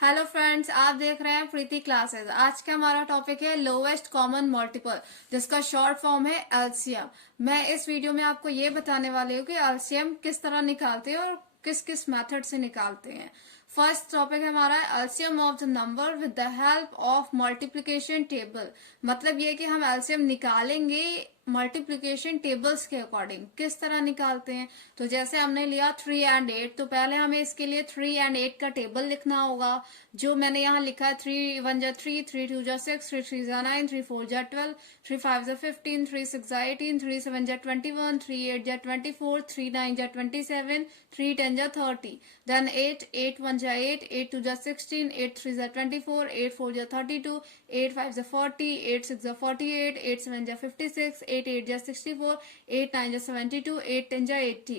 Hello friends, आप देख रहे हैं प्रीति क्लासेस। आज का हमारा टॉपिक है लोवेस्ट कॉमन मल्टीपल, जिसका शॉर्ट फॉर्म है एलसीएम। मैं इस वीडियो में आपको ये बताने वाली हूँ कि एलसीएम किस तरह निकालते हैं और किस किस मेथड से निकालते हैं। फर्स्ट टॉपिक है हमारा LCM of the number with the help of multiplication table. मतलब ये कि हम एलसीएम निकालेंगे मल्टीप्लिकेशन टेबल्स के अकॉर्डिंग। किस तरह निकालते हैं? तो जैसे हमने लिया 3 and 8, तो पहले हमें इसके लिए 3 and 8 का टेबल लिखना होगा, जो मैंने यहाँ लिखा है। 3 1 जा 3, 3 2 जा 6, 3 3 जा 9, 3 4 जा 12, 3 5 जा 15, 3 6 जा 18, 3 7 जा 21, 3 8 जा 24, 3 9 जा 27, 3 10 जा 30। देन 8 8 1 जा 8, 8 2 जा 16, 8 3 जा 24, 8 4 जा 32, 8 5 जा 40, 8 6 जा 48, 8 7 जा 56, 8 8 जा 64, 8 9 जा 72, 8 10 जा 80।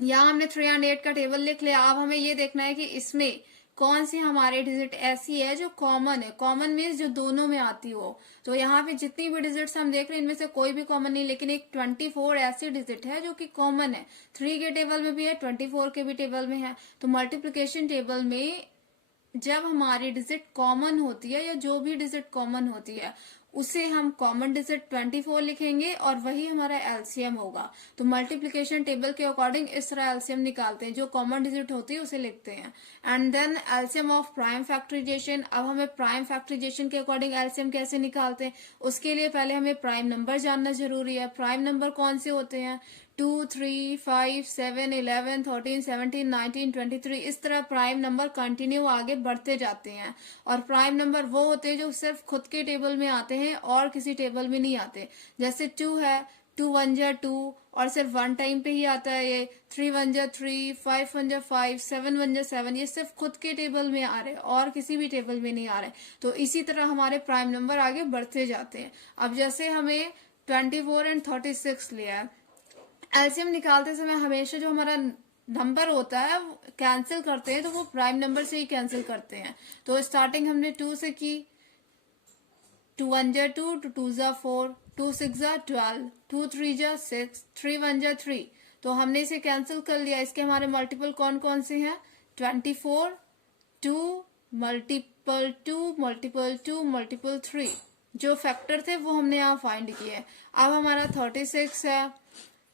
यहाँ हमने 3 and 8 का टेबल लिख लिया। अब हमें ये देखना है कि इसमें कौन सी हमारी डिजिट ऐसी है जो कॉमन है। कॉमन मीन्स जो दोनों में आती हो। तो यहाँ पे जितनी भी डिजिट्स हम देख रहे हैं इनमें से कोई भी कॉमन नहीं, लेकिन एक 24 ऐसी डिजिट है जो कि कॉमन है। 3 के टेबल में भी है, 24 के भी टेबल में है। तो मल्टीप्लिकेशन टेबल में जब हमारी डिजिट कॉमन होती है या जो भी डिजिट कॉमन होती है उसे हम कॉमन डिजिट 24 लिखेंगे और वही हमारा एलसीएम होगा। तो मल्टीप्लिकेशन टेबल के अकॉर्डिंग इस तरह एलसीएम निकालते हैं। जो कॉमन डिजिट होती है उसे लिखते हैं। And then LCM of prime factorisation. अब हमें प्राइम फैक्टराइजेशन के अकॉर्डिंग एलसीएम कैसे निकालते हैं, उसके लिए पहले हमें प्राइम नंबर जानना जरूरी है। प्राइम नंबर कौन से होते हैं? 2 3 5 7 11 13 17 19 23। इस तरह प्राइम नंबर कंटिन्यू आगे बढ़ते जाते हैं। और प्राइम नंबर वो होते हैं जो सिर्फ खुद के टेबल में आते हैं और किसी टेबल में नहीं आते। जैसे 2 है, 2 1 जा 2 और सिर्फ वन टाइम पे ही आता है। ये 3 1 जा 3, 5 1 जा 5, 7 1 जा 7, ये सिर्फ खुद के टेबल में आ रहे और किसी भी टेबल में नहीं आ रहे। तो इसी तरह हमारे प्राइम नंबर आगे बढ़ते जाते हैं। अब जैसे हमें 24 and 36 लिया है, एलसीएम निकालते समय हमेशा जो हमारा नंबर होता है कैंसिल करते हैं, तो वो प्राइम नंबर से ही कैंसिल करते हैं। तो स्टार्टिंग हमने 2 से की। 2 1 जा 2, 2 2 जा 4, 2 6 जा 12, 2 3 जा 6, 3 1 जा 3। तो हमने इसे कैंसिल कर लिया। इसके हमारे मल्टीपल कौन कौन से हैं? 24, 2 मल्टीपल 2 मल्टीपल 2 मल्टीपल 3। जो फैक्टर थे वो हमने यहाँ फाइंड किए। अब हमारा 36 है।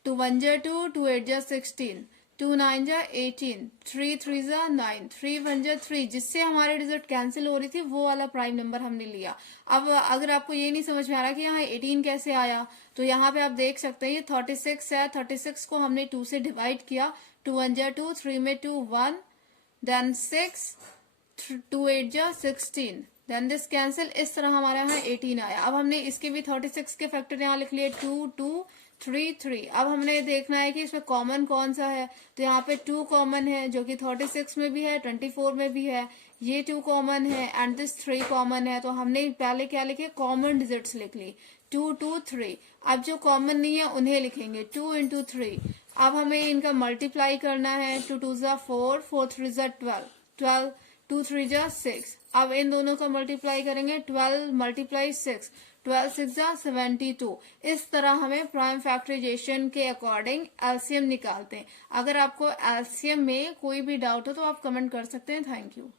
2 1 जा 2, 2 8 जा 16, 2 9 जा 18, 3 3 जा 9, 3 1 जा 3। जिससे हमारी डिजिट कैंसिल हो रही थी वो वाला प्राइम नंबर हमने लिया। अब अगर आपको ये नहीं समझ में आ रहा कि यहाँ 18 कैसे आया, तो यहाँ पे आप देख सकते हैं ये 36 है। 36 को हमने 2 से डिवाइड किया। 2 1 जा 2, 3 में 2 1, देन 6, 2 8 जा 16, देन दिस कैंसिल। इस तरह हमारे यहाँ 18 आया। अब हमने इसके भी 36 के फैक्टर यहाँ लिख लिए, 2 2 3 3। अब हमने देखना है कि इसमें कॉमन कौन सा है। तो यहाँ पे 2 कॉमन है जो कि 36 में भी है, 24 में भी है। ये 2 कॉमन है एंड दिस 3 कॉमन है। तो हमने पहले क्या लिखे? कॉमन डिजिट्स लिख ली, 2 2 3। अब जो कॉमन नहीं है उन्हें लिखेंगे 2 into 3। अब हमें इनका मल्टीप्लाई करना है। 2 2 जा 4, 4 3 जा 12, 12 2 3 जा 6। अब इन दोनों का मल्टीप्लाई करेंगे। 12 मल्टीप्लाई 6, 12 6 जा 72। इस तरह हमें प्राइम फैक्टराइजेशन के अकॉर्डिंग एलसीएम निकालते हैं। अगर आपको एलसीएम में कोई भी डाउट हो तो आप कमेंट कर सकते हैं। Thank you.